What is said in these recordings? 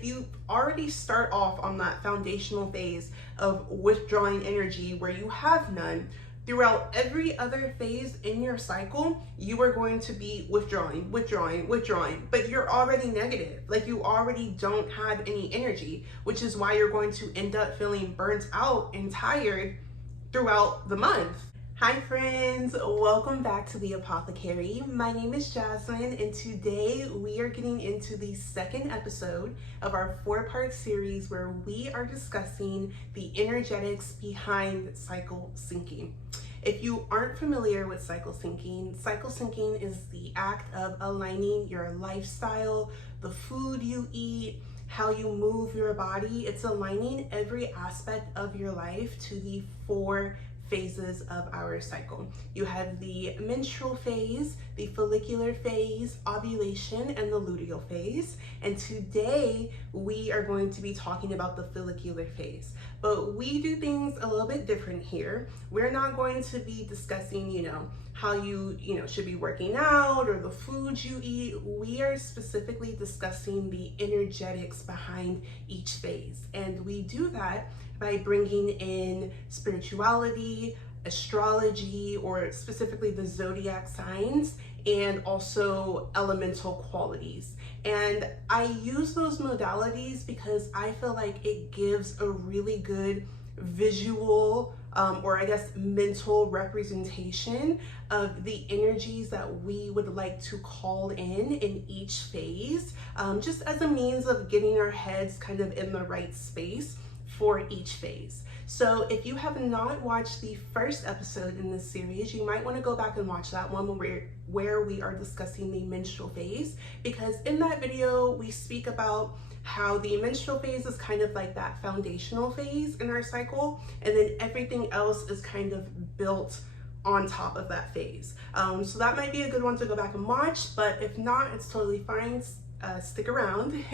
if you already start off on that foundational phase of withdrawing energy where you have none, throughout every other phase in your cycle, you are going to be withdrawing, but you're already negative. Like, you already don't have any energy, which is why you're going to end up feeling burnt out and tired throughout the month. Hi friends, welcome back to The Apothecary. My name is Jasmine, and today we are getting into the second episode of our 4-part series where we are discussing the energetics behind cycle syncing. If you aren't familiar with cycle syncing is the act of aligning your lifestyle, the food you eat, how you move your body. It's aligning every aspect of your life to the 4 phases of our cycle. You have the menstrual phase, the follicular phase, ovulation, and the luteal phase. And today we are going to be talking about the follicular phase. But we do things a little bit different here. We're not going to be discussing, how you should be working out or the foods you eat. We are specifically discussing the energetics behind each phase. And we do that by bringing in spirituality, astrology, or specifically the zodiac signs, and also elemental qualities. And I use those modalities because I feel like it gives a really good visual or I guess mental representation of the energies that we would like to call in each phase, just as a means of getting our heads kind of in the right space for each phase. So if you have not watched the first episode in this series, you might want to go back and watch that one where we are discussing the menstrual phase, because in that video we speak about how the menstrual phase is kind of like that foundational phase in our cycle, and then everything else is kind of built on top of that phase. So that might be a good one to go back and watch, but if not, it's totally fine. Stick around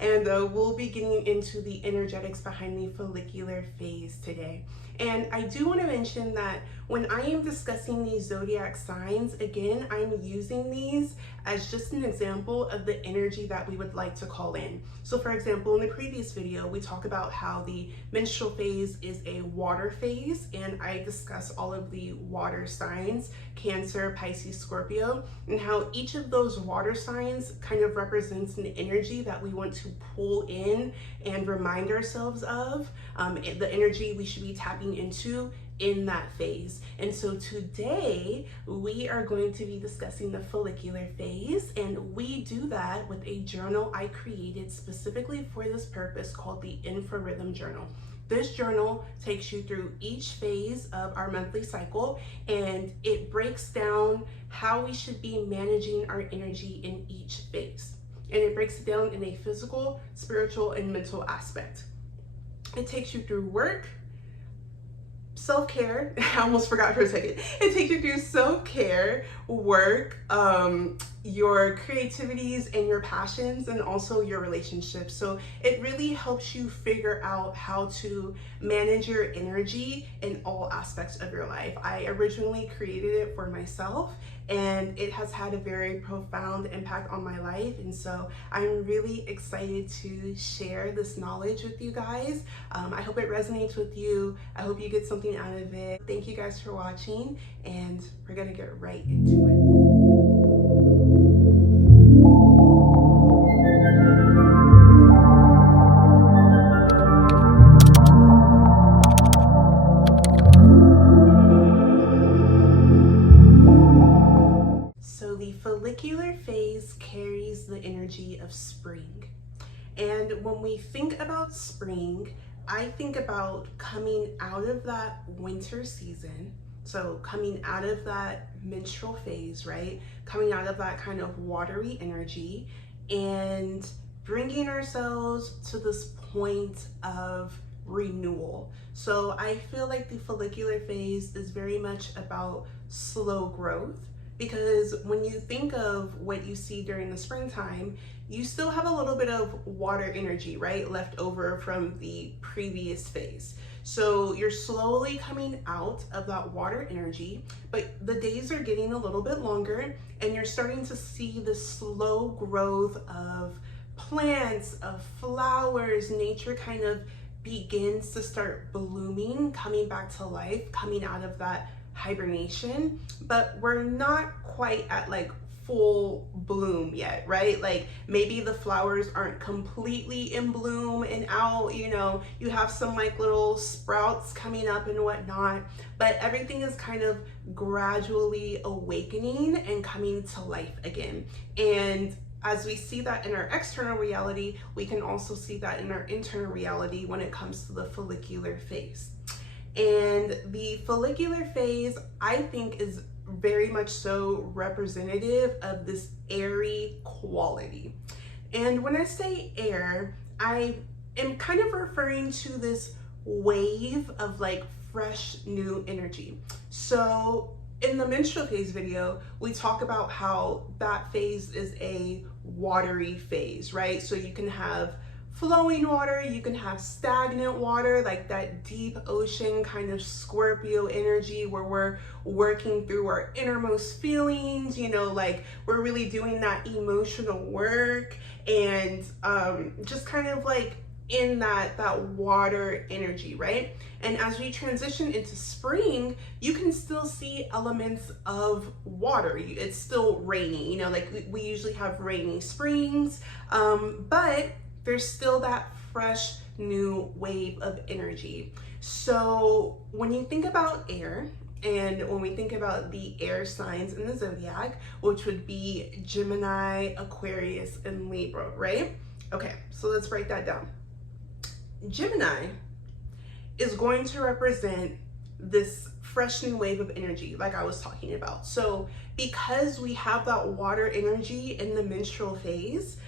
and we'll be getting into the energetics behind the follicular phase today. And I do want to mention that when I am discussing these zodiac signs, again, I'm using these as just an example of the energy that we would like to call in. So for example, in the previous video, we talk about how the menstrual phase is a water phase, and I discuss all of the water signs, Cancer, Pisces, Scorpio, and how each of those water signs kind of represents an energy that we want to pull in and remind ourselves of, the energy we should be tapping into in that phase. And so today we are going to be discussing the follicular phase, and we do that with a journal I created specifically for this purpose called the Infrarhythm Journal. This journal takes you through each phase of our monthly cycle, and it breaks down how we should be managing our energy in each phase. And it breaks it down in a physical, spiritual, and mental aspect. It takes you through work, self-care. I almost forgot for a second. It takes you through self-care, work, your creativities and your passions, and also your relationships. So it really helps you figure out how to manage your energy in all aspects of your life. I originally created it for myself, and it has had a very profound impact on my life. And so I'm really excited to share this knowledge with you guys. I hope it resonates with you. I hope you get something out of it. Thank you guys for watching, and we're gonna get right into it. Follicular phase carries the energy of spring. And when we think about spring, I think about coming out of that winter season. So coming out of that menstrual phase, right? Coming out of that kind of watery energy and bringing ourselves to this point of renewal. So I feel like the follicular phase is very much about slow growth, because when you think of what you see during the springtime, you still have a little bit of water energy, right, left over from the previous phase. So you're slowly coming out of that water energy, but the days are getting a little bit longer, and you're starting to see the slow growth of plants, of flowers, nature kind of begins to start blooming, coming back to life, coming out of that hibernation. But we're not quite at like full bloom yet, right? Like maybe the flowers aren't completely in bloom and out, you know, you have some like little sprouts coming up and whatnot, but everything is kind of gradually awakening and coming to life again. And as we see that in our external reality, we can also see that in our internal reality when it comes to the follicular phase. And the follicular phase, I think, is very much so representative of this airy quality. And when I say air, I am kind of referring to this wave of like fresh new energy. So in the menstrual phase video, we talk about how that phase is a watery phase, right? So you can have flowing water, you can have stagnant water, like that deep ocean kind of Scorpio energy where we're working through our innermost feelings, you know, like we're really doing that emotional work and just kind of like in that water energy, right? And as we transition into spring, you can still see elements of water. It's still rainy, you know, like we usually have rainy springs, but there's still that fresh new wave of energy. So when you think about air, and when we think about the air signs in the zodiac, which would be Gemini, Aquarius, and Libra, right? Okay, so let's break that down. Gemini is going to represent this fresh new wave of energy like I was talking about. So because we have that water energy in the menstrual phase,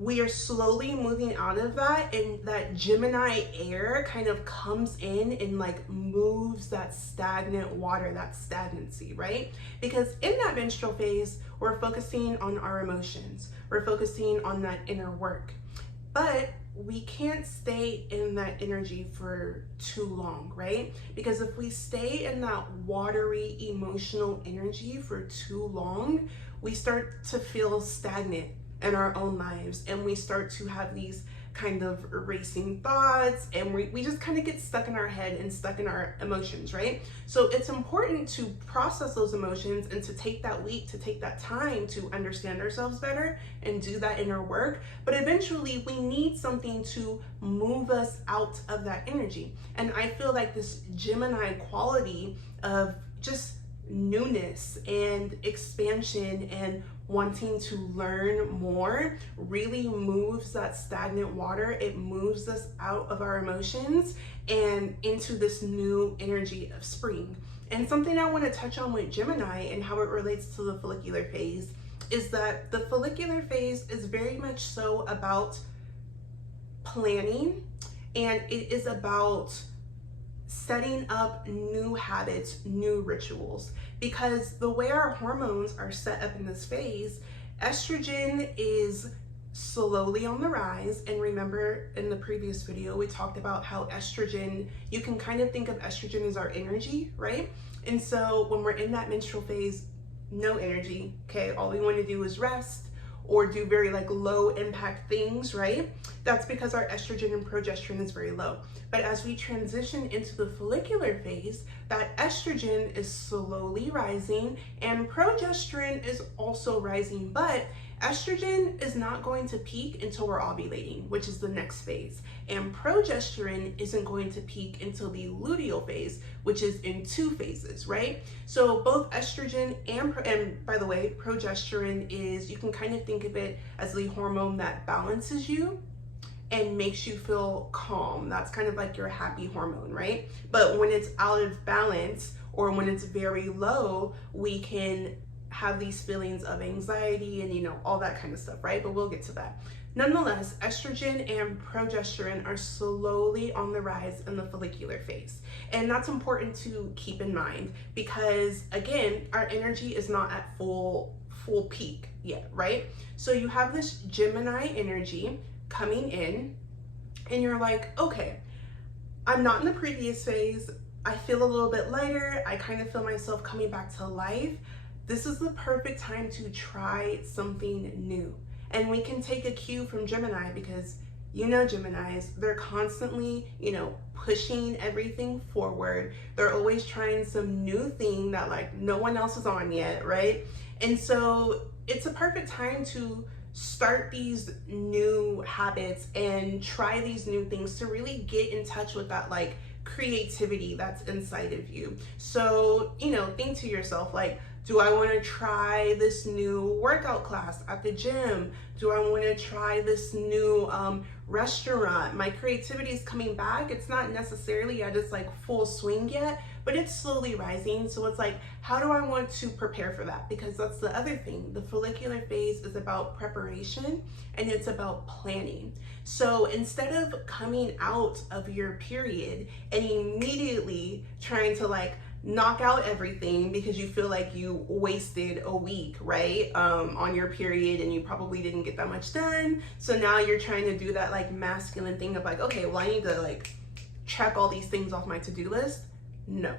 we are slowly moving out of that, and that Gemini air kind of comes in and like moves that stagnant water, that stagnancy, right? Because in that menstrual phase, we're focusing on our emotions, we're focusing on that inner work, but we can't stay in that energy for too long, right? Because if we stay in that watery emotional energy for too long, we start to feel stagnant in our own lives, and we start to have these kind of racing thoughts, and we just kind of get stuck in our head and stuck in our emotions, right? So it's important to process those emotions and to take that week, to take that time to understand ourselves better and do that inner work. But eventually we need something to move us out of that energy. And I feel like this Gemini quality of just newness and expansion and wanting to learn more really moves that stagnant water. It moves us out of our emotions and into this new energy of spring. And something I want to touch on with Gemini and how it relates to the follicular phase is that the follicular phase is very much so about planning, and it is about setting up new habits, new rituals. Because the way our hormones are set up in this phase, estrogen is slowly on the rise. And remember in the previous video, we talked about how estrogen, you can kind of think of estrogen as our energy, right? And so when we're in that menstrual phase, no energy, okay? All we want to do is rest or do very like low impact things, right? That's because our estrogen and progesterone is very low. But as we transition into the follicular phase, that estrogen is slowly rising and progesterone is also rising, but estrogen is not going to peak until we're ovulating, which is the next phase. And progesterone isn't going to peak until the luteal phase, which is in 2 phases, right? So both estrogen and by the way, progesterone is, you can kind of think of it as the hormone that balances you and makes you feel calm. That's kind of like your happy hormone, right? But when it's out of balance or when it's very low, we can have these feelings of anxiety and, you know, all that kind of stuff, right? But we'll get to that. Nonetheless, estrogen and progesterone are slowly on the rise in the follicular phase. And that's important to keep in mind because, again, our energy is not at full peak yet, right? So you have this Gemini energy coming in and you're like, okay, I'm not in the previous phase. I feel a little bit lighter. I kind of feel myself coming back to life. This is the perfect time to try something new. And we can take a cue from Gemini because you know Geminis, they're constantly, pushing everything forward. They're always trying some new thing that like no one else is on yet, right? And so it's a perfect time to start these new habits and try these new things to really get in touch with that like creativity that's inside of you. So, think to yourself like, do I want to try this new workout class at the gym? Do I want to try this new restaurant? My creativity is coming back. It's not necessarily at its like full swing yet, but it's slowly rising. So it's like, how do I want to prepare for that? Because that's the other thing. The follicular phase is about preparation and it's about planning. So instead of coming out of your period and immediately trying to like knock out everything because you feel like you wasted a week, right? On your period and you probably didn't get that much done. So now you're trying to do that like masculine thing of like, okay, well I need to like check all these things off my to-do list. No,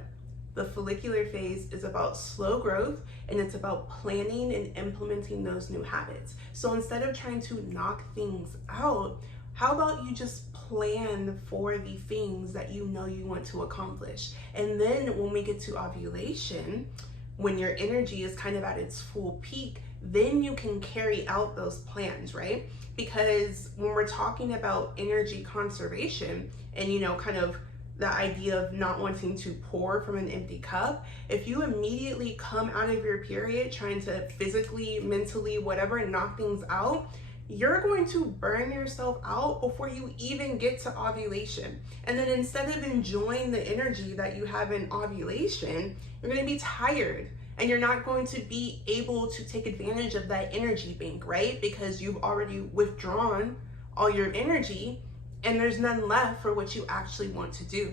the follicular phase is about slow growth and it's about planning and implementing those new habits. So instead of trying to knock things out, how about you just plan for the things that you know you want to accomplish? And then when we get to ovulation, when your energy is kind of at its full peak, then you can carry out those plans, right? Because when we're talking about energy conservation and, kind of the idea of not wanting to pour from an empty cup, if you immediately come out of your period trying to physically, mentally, whatever, knock things out, you're going to burn yourself out before you even get to ovulation. And then instead of enjoying the energy that you have in ovulation, you're going to be tired and you're not going to be able to take advantage of that energy bank, right? Because you've already withdrawn all your energy and there's none left for what you actually want to do.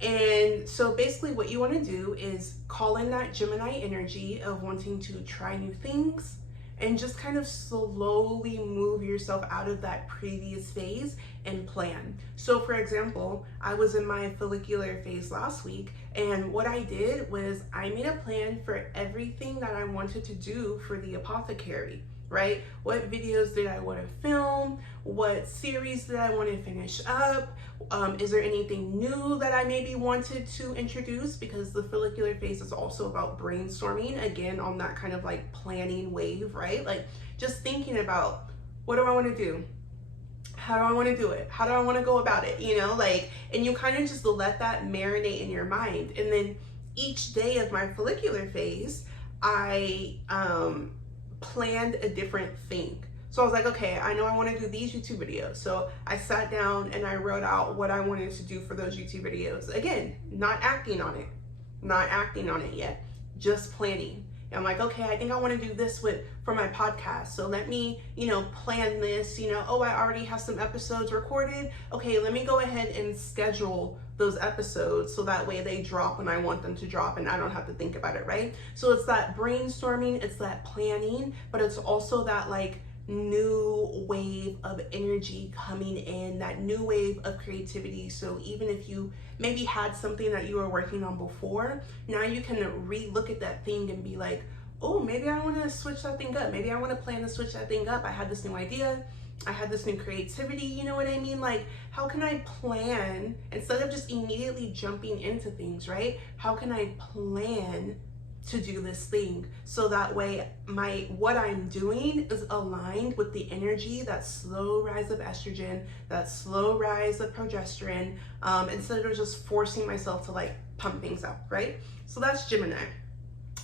And so basically what you want to do is call in that Gemini energy of wanting to try new things, and just kind of slowly move yourself out of that previous phase and plan. So for example, I was in my follicular phase last week, and what I did was I made a plan for everything that I wanted to do for the apothecary, right? What videos did I want to film? What series did I want to finish up? Is there anything new that I maybe wanted to introduce? Because the follicular phase is also about brainstorming, again, on that kind of like planning wave, right? Like just thinking about, what do I want to do? How do I want to do it? How do I want to go about it? And you kind of just let that marinate in your mind. And then each day of my follicular phase, I planned a different thing. So I was like, okay, I know I want to do these YouTube videos. So I sat down and I wrote out what I wanted to do for those YouTube videos. Again, not acting on it yet, just planning. And I'm like, okay, I think I want to do this for my podcast. So let me, plan this, oh, I already have some episodes recorded. Okay, let me go ahead and schedule those episodes so that way they drop when I want them to drop and I don't have to think about it, right? So it's that brainstorming, it's that planning, but it's also that like new wave of energy coming in, that new wave of creativity. So even if you maybe had something that you were working on before, now you can re-look at that thing and be like, oh, maybe I want to switch that thing up. Maybe I want to plan to switch that thing up. I had this new idea. I had this new creativity, you know what I mean? Like, how can I plan instead of just immediately jumping into things, right? How can I plan to do this thing so that way what I'm doing is aligned with the energy, that slow rise of estrogen, that slow rise of progesterone, instead of just forcing myself to like pump things out, right? So that's Gemini.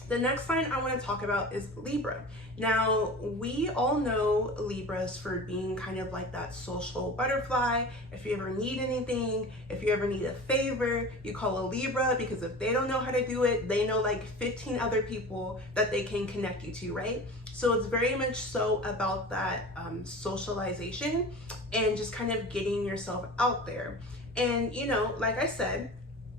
The next sign I want to talk about is Libra. Now, we all know Libras for being kind of like that social butterfly. If you ever need anything, if you ever need a favor, you call a Libra, because if they don't know how to do it, they know like 15 other people that they can connect you to, right? So it's very much so about that socialization and just kind of getting yourself out there. And, like I said,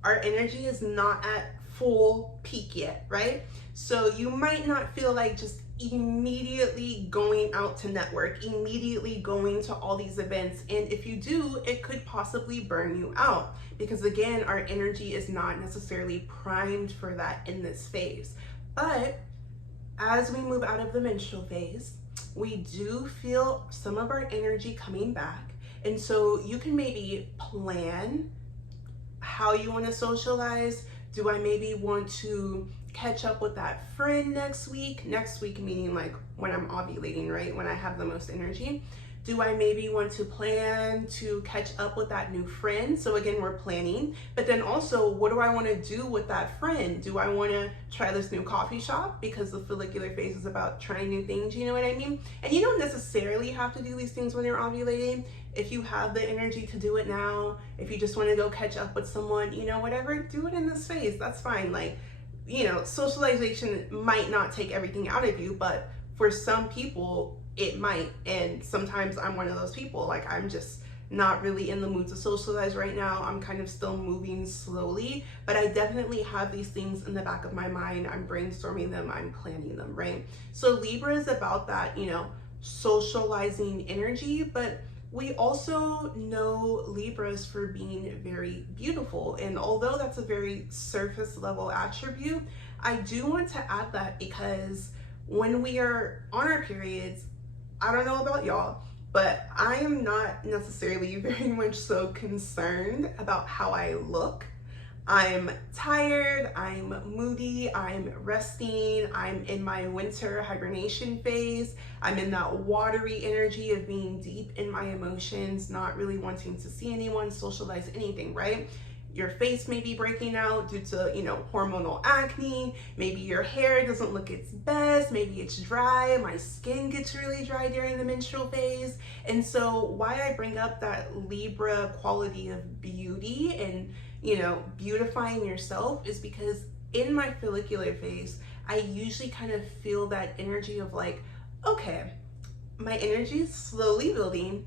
our energy is not at full peak yet, right? So you might not feel like just immediately going out to network, immediately going to all these events. And if you do, it could possibly burn you out because again, our energy is not necessarily primed for that in this phase. But as we move out of the menstrual phase we do feel some of our energy coming back. And so you can maybe plan how you want to socialize. Do I maybe want to catch up with that friend next week? Next week meaning like when I'm ovulating, right? When I have the most energy. Do I maybe want to plan to catch up with that new friend? So again, we're planning, but then also what do I want to do with that friend? Do I want to try this new coffee shop? Because the follicular phase is about trying new things, you know what I mean? And you don't necessarily have to do these things when you're ovulating. If you have the energy to do it now, if you just want to go catch up with someone, you know, whatever, do it in this phase, that's fine. Like, you know, socialization might not take everything out of you, but for some people, it might. And sometimes I'm one of those people, like I'm just not really in the mood to socialize right now. I'm kind of still moving slowly, but I definitely have these things in the back of my mind. I'm brainstorming them, I'm planning them, right? So Libra is about that, you know, socializing energy, but we also know Libras for being very beautiful. And although that's a very surface level attribute, I do want to add that because when we are on our periods, I don't know about y'all, but I am not necessarily very much so concerned about how I look. I'm tired, I'm moody, I'm resting, I'm in my winter hibernation phase. I'm in that watery energy of being deep in my emotions, not really wanting to see anyone, socialize, anything, right? Your face may be breaking out due to, you know, hormonal acne. Maybe your hair doesn't look its best. Maybe it's dry. My skin gets really dry during the menstrual phase. And so why I bring up that Libra quality of beauty and, you know, beautifying yourself is because in my follicular phase, I usually kind of feel that energy of like, okay, my energy is slowly building.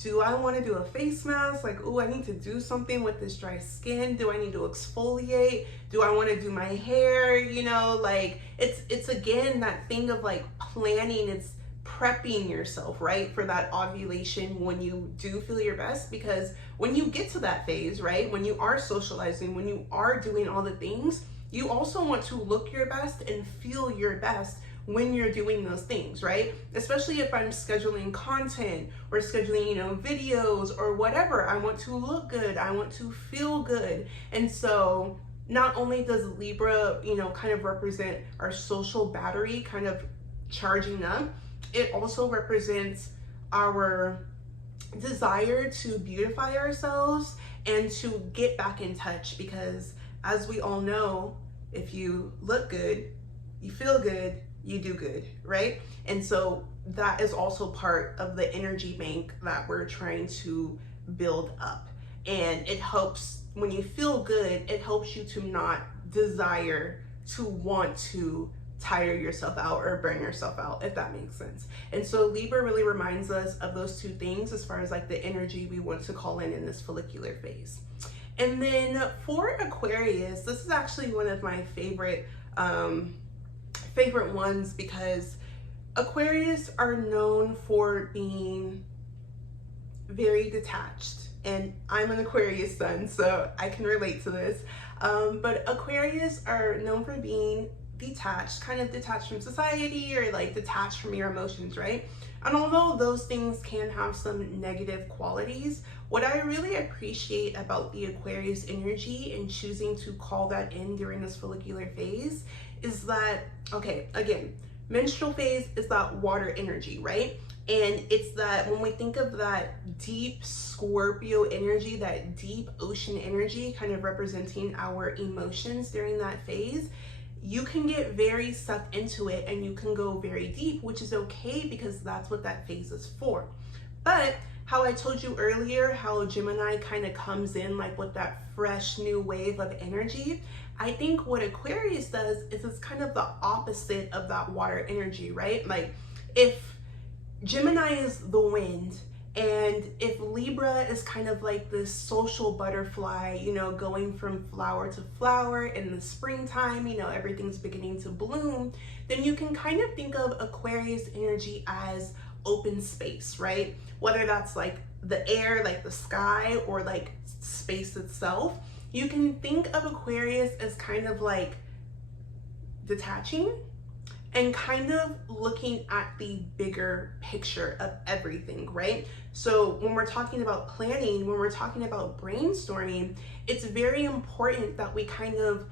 Do I want to do a face mask? Like, oh, I need to do something with this dry skin. Do I need to exfoliate? Do I want to do my hair? You know, like it's again that thing of like planning. It's prepping yourself, right, for that ovulation when you do feel your best. Because when you get to that phase, right, when you are socializing, when you are doing all the things, you also want to look your best and feel your best when you're doing those things, right? Especially if I'm scheduling content or scheduling, you know, videos or whatever. I want to look good. I want to feel good. And so not only does Libra, you know, kind of represent our social battery kind of charging up, it also represents our desire to beautify ourselves and to get back in touch. Because as we all know, if you look good, you feel good, you do good, right? And so that is also part of the energy bank that we're trying to build up. And it helps when you feel good, it helps you to not desire to want to tire yourself out or burn yourself out, if that makes sense. And so Libra really reminds us of those two things as far as like the energy we want to call in this follicular phase. And then for Aquarius, this is actually one of my favorite ones because Aquarius are known for being very detached, and I'm an Aquarius sun, so I can relate to this. But Aquarius are known for being detached, kind of detached from society or like detached from your emotions, right? And although those things can have some negative qualities, what I really appreciate about the Aquarius energy and choosing to call that in during this follicular phase is that, okay, again, menstrual phase is that water energy, right? And it's that when we think of that deep Scorpio energy, that deep ocean energy kind of representing our emotions during that phase, you can get very sucked into it and you can go very deep, which is okay because that's what that phase is for. But how I told you earlier, how Gemini kind of comes in like with that fresh new wave of energy, I think what Aquarius does is it's kind of the opposite of that water energy, right? Like if Gemini is the wind and if Libra is kind of like this social butterfly, you know, going from flower to flower in the springtime, you know, everything's beginning to bloom, then you can kind of think of Aquarius energy as open space, right? Whether that's like the air, like the sky, or like space itself. You can think of Aquarius as kind of like detaching and kind of looking at the bigger picture of everything, right? So when we're talking about planning, when we're talking about brainstorming, it's very important that we kind of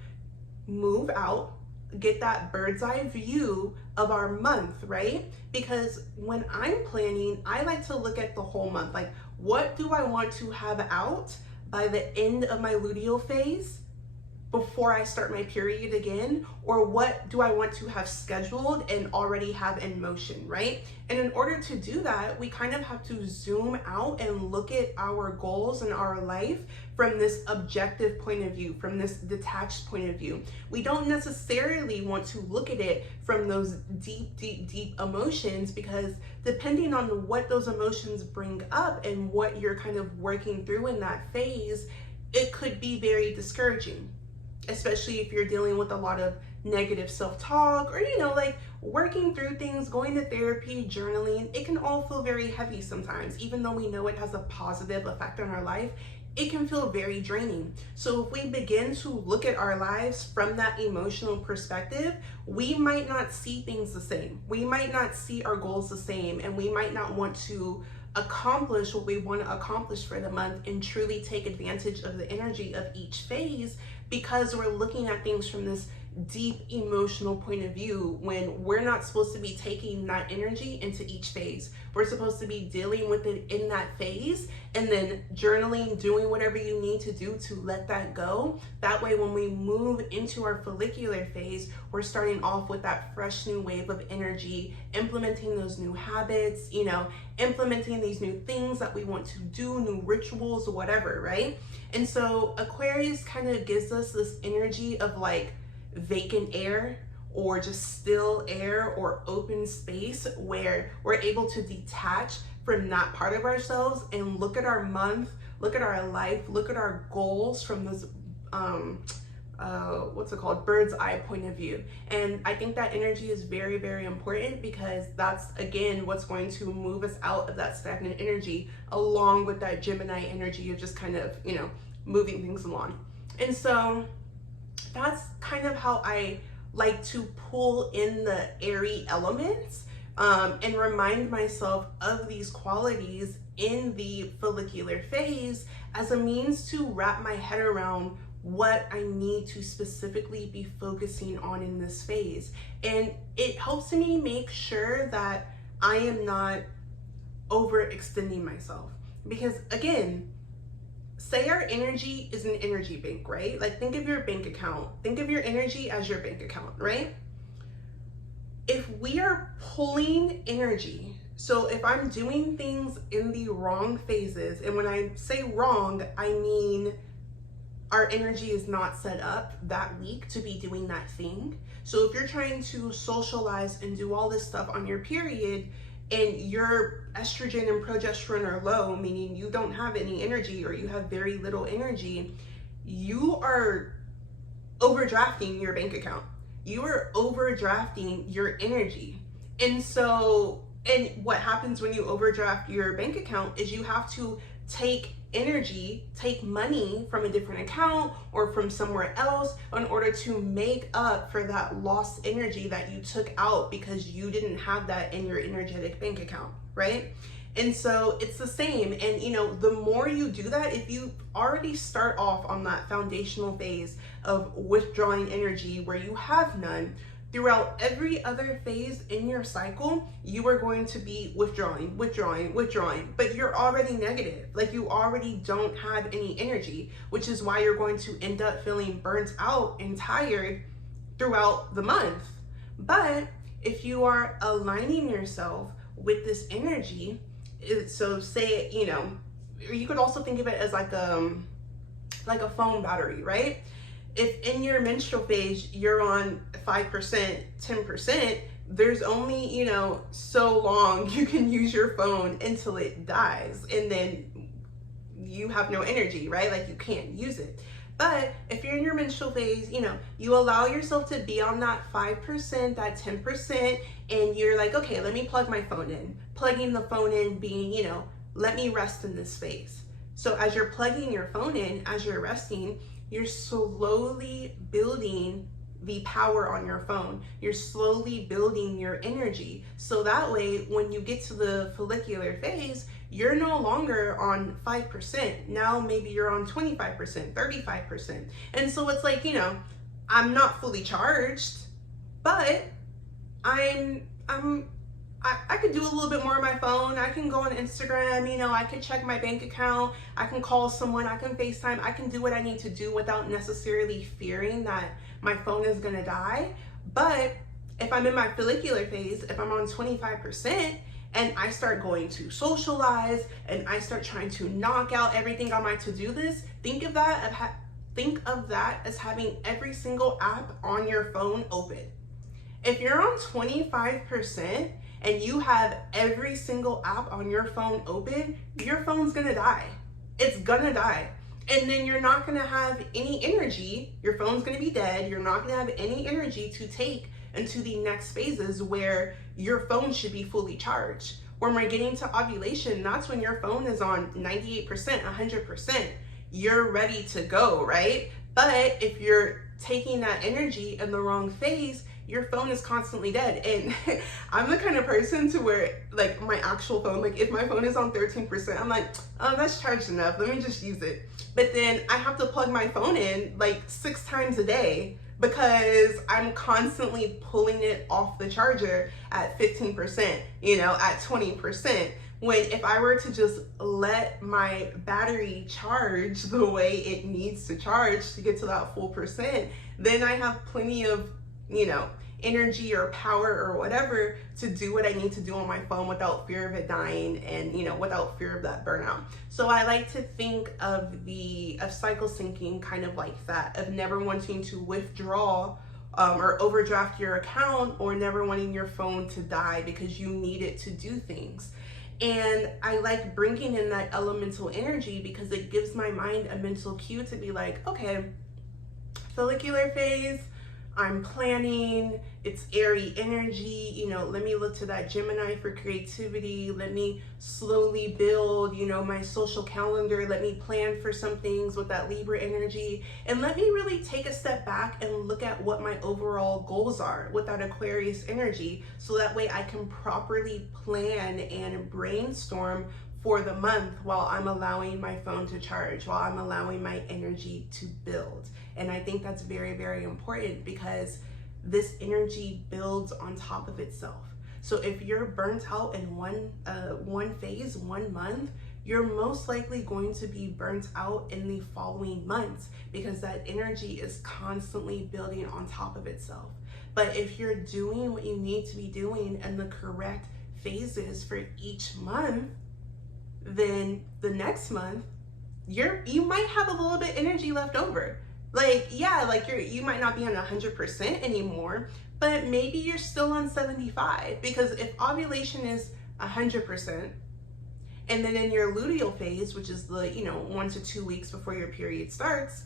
move out, get that bird's eye view of our month, right? Because when I'm planning, I like to look at the whole month. Like, what do I want to have out by the end of my luteal phase before I start my period again? Or what do I want to have scheduled and already have in motion, right? And in order to do that, we kind of have to zoom out and look at our goals in our life from this objective point of view, from this detached point of view. We don't necessarily want to look at it from those deep emotions, because depending on what those emotions bring up and what you're kind of working through in that phase, it could be very discouraging, especially if you're dealing with a lot of negative self-talk, or, you know, like working through things, going to therapy, journaling. It can all feel very heavy sometimes. Even though we know it has a positive effect on our life, it can feel very draining. So if we begin to look at our lives from that emotional perspective, we might not see things the same. We might not see our goals the same, and we might not want to accomplish what we want to accomplish for the month and truly take advantage of the energy of each phase, because we're looking at things from this deep emotional point of view, when we're not supposed to be taking that energy into each phase. We're supposed to be dealing with it in that phase and then journaling, doing whatever you need to do to let that go. That way, when we move into our follicular phase, we're starting off with that fresh new wave of energy, implementing those new habits, you know, implementing these new things that we want to do, new rituals, whatever, right? And so Aquarius kind of gives us this energy of like vacant air, or just still air, or open space, where we're able to detach from that part of ourselves and look at our month, look at our life, look at our goals from this what's it called, bird's eye point of view. And I think that energy is very, very important, because that's, again, what's going to move us out of that stagnant energy, along with that Gemini energy of just kind of, you know, moving things along. And so that's kind of how I like to pull in the airy elements, and remind myself of these qualities in the follicular phase as a means to wrap my head around what I need to specifically be focusing on in this phase. And it helps me make sure that I am not overextending myself. Because again, say our energy is an energy bank, right? Like, think of your bank account. Think of your energy as your bank account, right? If we are pulling energy, so if I'm doing things in the wrong phases, and when I say wrong, I mean our energy is not set up that week to be doing that thing. So if you're trying to socialize and do all this stuff on your period, and your estrogen and progesterone are low, meaning you don't have any energy, or you have very little energy, you are overdrafting your bank account. You are overdrafting your energy. And so, and what happens when you overdraft your bank account is you have to take energy, take money from a different account or from somewhere else in order to make up for that lost energy that you took out because you didn't have that in your energetic bank account, right? And so it's the same. And you know, the more you do that, if you already start off on that foundational phase of withdrawing energy where you have none, throughout every other phase in your cycle, you are going to be withdrawing, but you're already negative. Like, you already don't have any energy, which is why you're going to end up feeling burnt out and tired throughout the month. But if you are aligning yourself with this energy, so say, you know, you could also think of it as like a phone battery, right? If in your menstrual phase you're on 5%, 10%, there's only, you know, so long you can use your phone until it dies, and then you have no energy, right? Like, you can't use it. But if you're in your menstrual phase, you know, you allow yourself to be on that 5%, that 10%, and you're like, okay, let me plug my phone in. Plugging the phone in being, you know, let me rest in this phase. So as you're plugging your phone in, as you're resting, you're slowly building the power on your phone. You're slowly building your energy. So that way, when you get to the follicular phase, you're no longer on 5%. Now maybe you're on 25%, 35%. And so it's like, you know, I'm not fully charged, but I could do a little bit more on my phone. I can go on Instagram, you know, I can check my bank account, I can call someone, I can FaceTime, I can do what I need to do without necessarily fearing that my phone is gonna die. But if I'm in my follicular phase, if I'm on 25% and I start going to socialize and I start trying to knock out everything on my to-do list, think of that as having every single app on your phone open. If you're on 25% and you have every single app on your phone open, your phone's gonna die. It's gonna die. And then you're not gonna have any energy. Your phone's gonna be dead. You're not gonna have any energy to take into the next phases where your phone should be fully charged. When we're getting to ovulation, that's when your phone is on 98%, 100%. You're ready to go, right? But if you're taking that energy in the wrong phase, your phone is constantly dead. And I'm the kind of person to where, like, my actual phone, like if my phone is on 13%, I'm like, oh, that's charged enough, let me just use it. But then I have to plug my phone in like 6 times a day because I'm constantly pulling it off the charger at 15%, you know, at 20%. When if I were to just let my battery charge the way it needs to charge to get to that full percent, then I have plenty of, you know, energy or power or whatever to do what I need to do on my phone without fear of it dying and, you know, without fear of that burnout. So I like to think of cycle syncing kind of like that, of never wanting to withdraw or overdraft your account, or never wanting your phone to die because you need it to do things. And I like bringing in that elemental energy because it gives my mind a mental cue to be like, okay, follicular phase, I'm planning, it's airy energy, you know, let me look to that Gemini for creativity, let me slowly build, you know, my social calendar, let me plan for some things with that Libra energy, and let me really take a step back and look at what my overall goals are with that Aquarius energy, so that way I can properly plan and brainstorm for the month while I'm allowing my phone to charge, while I'm allowing my energy to build. And I think that's very, very important because this energy builds on top of itself. So if you're burnt out in one phase, 1 month, you're most likely going to be burnt out in the following months because that energy is constantly building on top of itself. But if you're doing what you need to be doing in the correct phases for each month, then the next month, you might have a little bit energy left over. Like, yeah, like you might not be on 100% anymore, but maybe you're still on 75, because if ovulation is 100%, and then in your luteal phase, which is the, you know, 1 to 2 weeks before your period starts,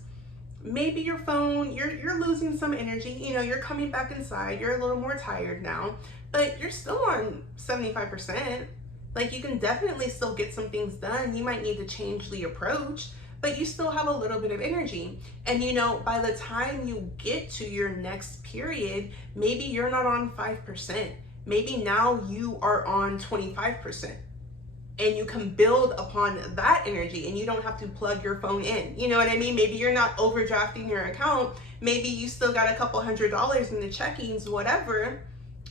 maybe your phone, you're losing some energy, you know, you're coming back inside, you're a little more tired now, but you're still on 75%. Like, you can definitely still get some things done. You might need to change the approach, but you still have a little bit of energy. And you know, by the time you get to your next period, maybe you're not on 5%. Maybe now you are on 25%. And you can build upon that energy and you don't have to plug your phone in. You know what I mean? Maybe you're not overdrafting your account. Maybe you still got a couple $100s in the checkings, whatever,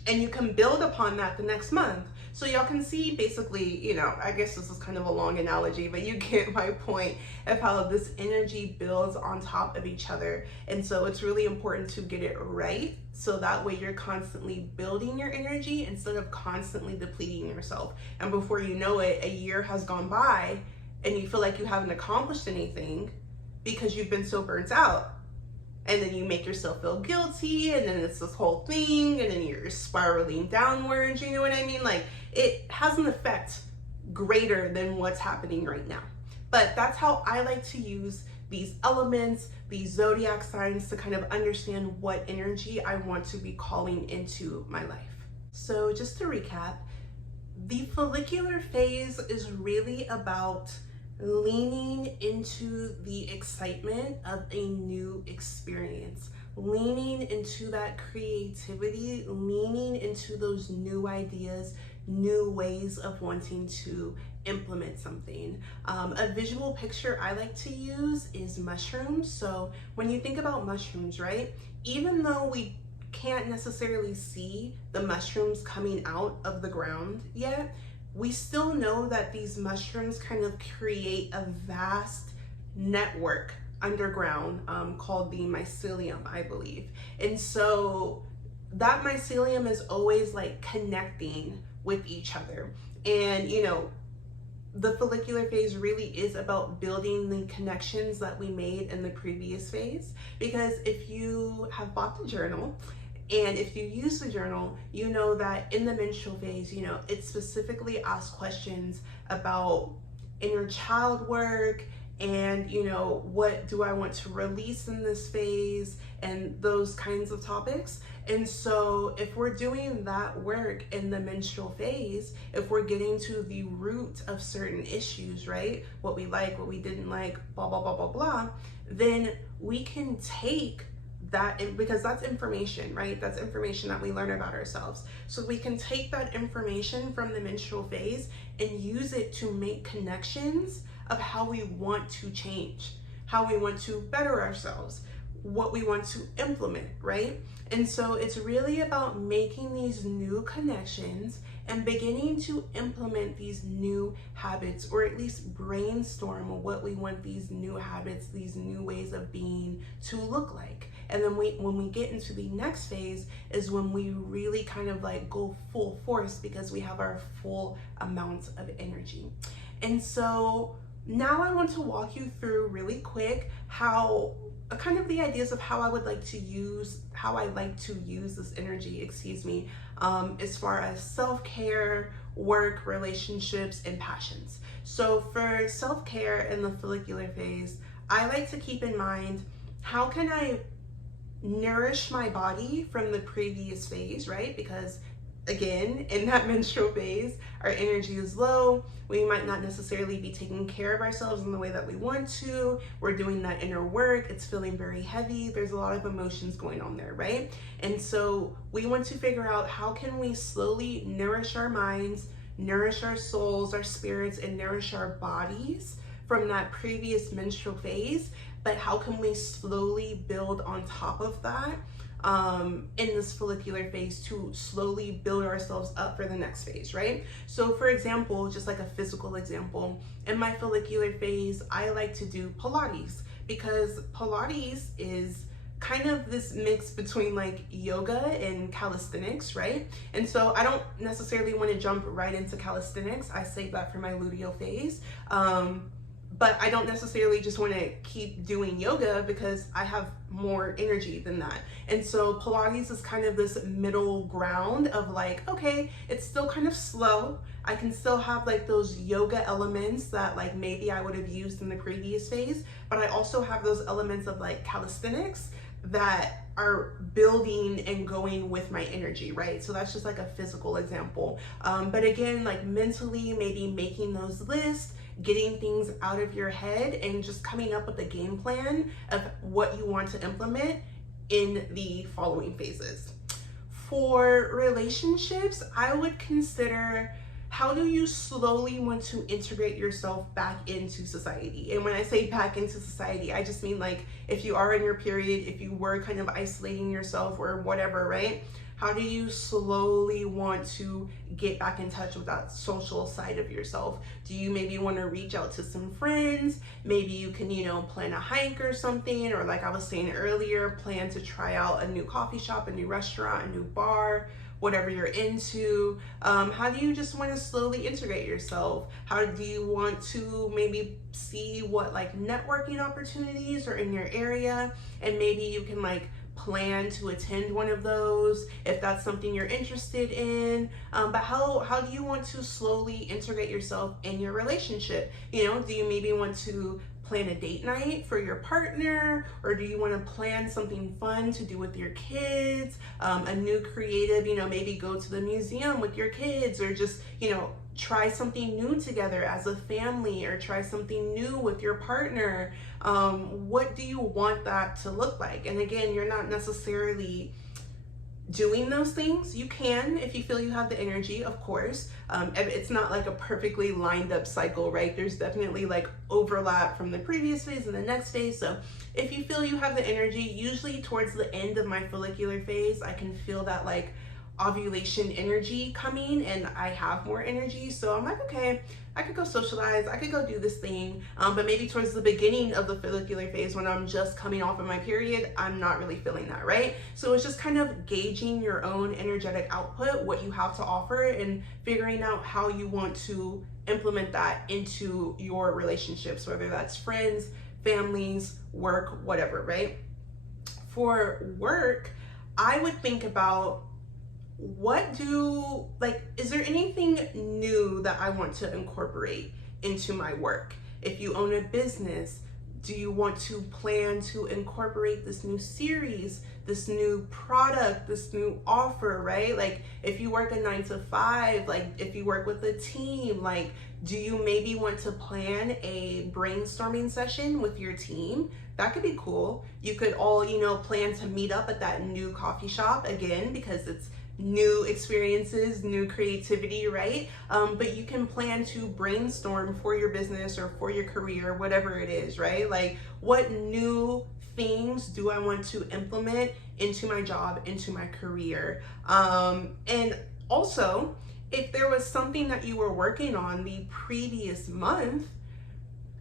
and you can build upon that the next month. So y'all can see basically, you know, I guess this is kind of a long analogy, but you get my point of how this energy builds on top of each other. And so it's really important to get it right, so that way you're constantly building your energy instead of constantly depleting yourself. And before you know it, a year has gone by and you feel like you haven't accomplished anything because you've been so burnt out. And then you make yourself feel guilty, and then it's this whole thing, and then you're spiraling downwards, you know what I mean? Like, it has an effect greater than what's happening right now. But that's how I like to use these elements, these zodiac signs, to kind of understand what energy I want to be calling into my life. So just to recap, the follicular phase is really about leaning into the excitement of a new experience, leaning into that creativity, leaning into those new ideas, new ways of wanting to implement something. A visual picture I like to use is mushrooms. So when you think about mushrooms, right, even though we can't necessarily see the mushrooms coming out of the ground yet, we still know that these mushrooms kind of create a vast network underground called the mycelium, I believe. And so that mycelium is always like connecting with each other. And you know, the follicular phase really is about building the connections that we made in the previous phase. Because if you have bought the journal and if you use the journal, you know that in the menstrual phase, you know, it specifically asks questions about inner child work and, you know, what do I want to release in this phase and those kinds of topics. And so if we're doing that work in the menstrual phase, if we're getting to the root of certain issues, right? What we like, what we didn't like, blah, blah, blah, blah, blah, then we can take that, because that's information, right? That's information that we learn about ourselves. So we can take that information from the menstrual phase and use it to make connections of how we want to change, how we want to better ourselves, what we want to implement, right? And so it's really about making these new connections and beginning to implement these new habits, or at least brainstorm what we want these new habits, these new ways of being to look like. And then when we get into the next phase is when we really kind of like go full force, because we have our full amount of energy. And so now I want to walk you through really quick how kind of the ideas of how I like to use this energy, as far as self-care, work, relationships, and passions. So for self-care in the follicular phase, I like to keep in mind, how can I nourish my body from the previous phase, right? Because again, in that menstrual phase, our energy is low. We might not necessarily be taking care of ourselves in the way that we want to. We're doing that inner work. It's feeling very heavy. There's a lot of emotions going on there, right? And so we want to figure out, how can we slowly nourish our minds, nourish our souls, our spirits, and nourish our bodies from that previous menstrual phase, but how can we slowly build on top of that in this follicular phase to slowly build ourselves up for the next phase, right? So for example, just like a physical example, in my follicular phase, I like to do Pilates, because Pilates is kind of this mix between like yoga and calisthenics, right? And so I don't necessarily want to jump right into calisthenics. I save that for my luteal phase. But I don't necessarily just want to keep doing yoga, because I have more energy than that. And so Pilates is kind of this middle ground of like, okay, it's still kind of slow. I can still have like those yoga elements that like maybe I would have used in the previous phase, but I also have those elements of like calisthenics that are building and going with my energy, right? So that's just like a physical example. But again, like mentally, maybe making those lists, getting things out of your head, and just coming up with a game plan of what you want to implement in the following phases. For relationships, I would consider, how do you slowly want to integrate yourself back into society? And when I say back into society, I just mean like, if you are in your period, if you were kind of isolating yourself or whatever, right? How do you slowly want to get back in touch with that social side of yourself? Do you maybe want to reach out to some friends? Maybe you can, you know, plan a hike or something, or like I was saying earlier, plan to try out a new coffee shop, a new restaurant, a new bar, whatever you're into. How do you just want to slowly integrate yourself? How do you want to maybe see what like networking opportunities are in your area, and maybe you can like plan to attend one of those if that's something you're interested in. But how do you want to slowly integrate yourself in your relationship? You know, do you maybe want to plan a date night for your partner, or do you want to plan something fun to do with your kids, a new creative, maybe go to the museum with your kids, or just, try something new together as a family, or try something new with your partner. What do you want that to look like? And again, you're not necessarily doing those things. You can, if you feel you have the energy, of course. It's not like a perfectly lined up cycle, right? There's definitely like overlap from the previous phase and the next phase. So if you feel you have the energy, usually towards the end of my follicular phase, I can feel that like ovulation energy coming, and I have more energy. So I'm like, okay, I could go socialize, I could go do this thing. But maybe towards the beginning of the follicular phase, when I'm just coming off of my period, I'm not really feeling that, right? So it's just kind of gauging your own energetic output, what you have to offer, and figuring out how you want to implement that into your relationships, whether that's friends, families, work, whatever, right? For work, I would think about, is there anything new that I want to incorporate into my work? If you own a business, do you want to plan to incorporate this new series, this new product, this new offer, right? Like if you work a 9 to 5, like if you work with a team, like do you maybe want to plan a brainstorming session with your team? That could be cool. You could all, plan to meet up at that new coffee shop again, because it's new experiences, new creativity, right? But you can plan to brainstorm for your business or for your career, whatever it is, right? Like what new things do I want to implement into my job, into my career? And also, if there was something that you were working on the previous month,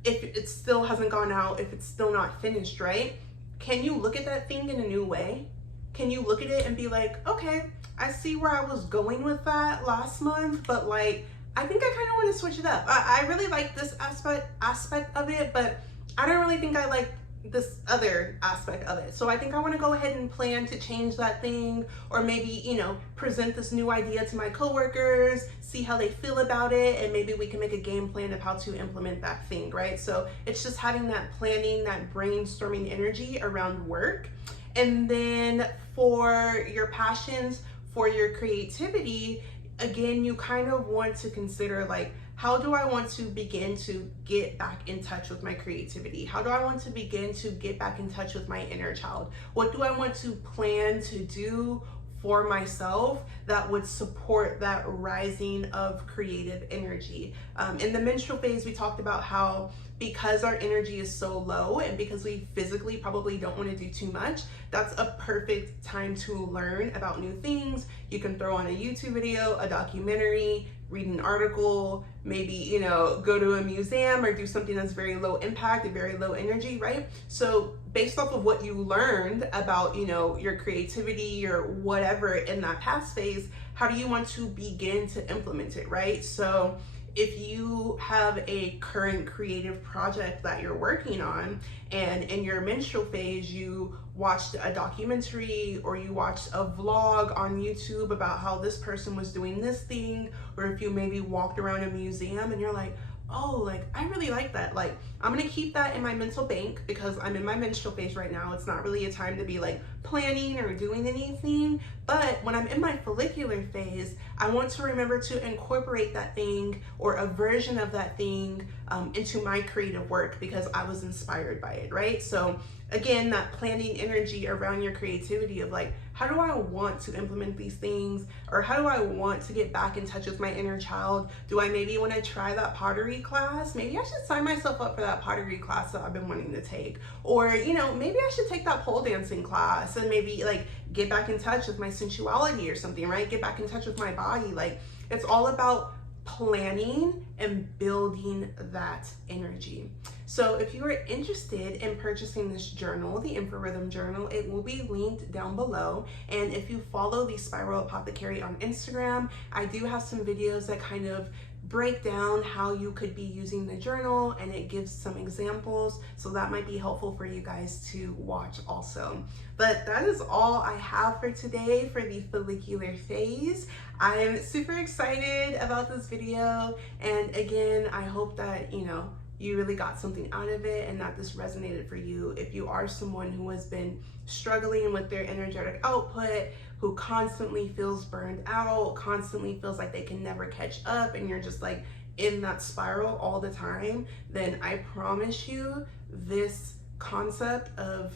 if it still hasn't gone out, if it's still not finished, right? Can you look at that thing in a new way? Can you look at it and be like, okay, I see where I was going with that last month, but like, I think I kind of want to switch it up. I really like this aspect of it, but I don't really think I like this other aspect of it. So I think I want to go ahead and plan to change that thing, or maybe, present this new idea to my coworkers, see how they feel about it, and maybe we can make a game plan of how to implement that thing, right? So it's just having that planning, that brainstorming energy around work. And then for your passions, for your creativity, again, you kind of want to consider like, how do I want to begin to get back in touch with my creativity? How do I want to begin to get back in touch with my inner child? What do I want to plan to do for myself that would support that rising of creative energy? In the menstrual phase, we talked about how because our energy is so low and because we physically probably don't want to do too much, that's a perfect time to learn about new things. You can throw on a YouTube video, a documentary, read an article, maybe, go to a museum or do something that's very low impact and very low energy, right? So based off of what you learned about, your creativity or whatever in that past phase, how do you want to begin to implement it, right? So if you have a current creative project that you're working on, and in your menstrual phase, you watched a documentary or you watched a vlog on YouTube about how this person was doing this thing, or if you maybe walked around a museum and you're like, oh, like, I really like that. Like, I'm gonna keep that in my mental bank because I'm in my menstrual phase right now. It's not really a time to be like planning or doing anything. But when I'm in my follicular phase, I want to remember to incorporate that thing or a version of that thing into my creative work because I was inspired by it, right? So again, that planning energy around your creativity of like, how do I want to implement these things? Or how do I want to get back in touch with my inner child? Do I maybe want to try that pottery class? Maybe I should sign myself up for that pottery class that I've been wanting to take. Or, maybe I should take that pole dancing class and maybe like get back in touch with my sensuality or something, right? Get back in touch with my body. Like, it's all about planning and building that energy. So if you are interested in purchasing this journal, the Infrarhythm Journal, it will be linked down below. And if you follow the Spiral Apothecary on Instagram, I do have some videos that kind of break down how you could be using the journal, and it gives some examples, so that might be helpful for you guys to watch also. But that is all I have for today for the follicular phase. I'm super excited about this video, and again, I hope that you really got something out of it and that this resonated for you. If you are someone who has been struggling with their energetic output, who constantly feels burned out, constantly feels like they can never catch up, and you're just like in that spiral all the time, then I promise you this concept of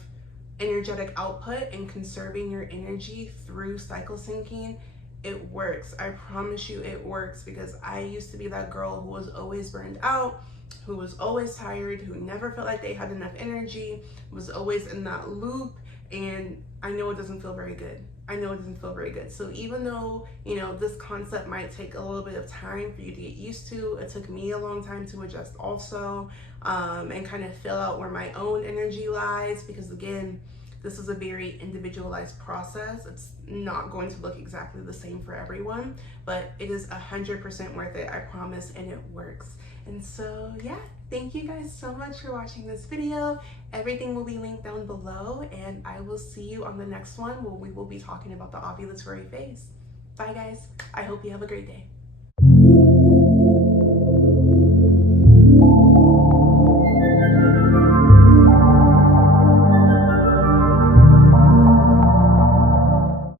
energetic output and conserving your energy through cycle syncing, it works. I promise you it works, because I used to be that girl who was always burned out, who was always tired, who never felt like they had enough energy, was always in that loop, and I know it doesn't feel very good. I know it doesn't feel very good. So even though, you know, this concept might take a little bit of time for you to get used to, it took me a long time to adjust also, and kind of fill out where my own energy lies, because again, this is a very individualized process. It's not going to look exactly the same for everyone, but it is 100% worth it, I promise, and it works. And so yeah, thank you guys so much for watching this video. Everything will be linked down below, and I will see you on the next one where we will be talking about the ovulatory phase. Bye guys, I hope you have a great day.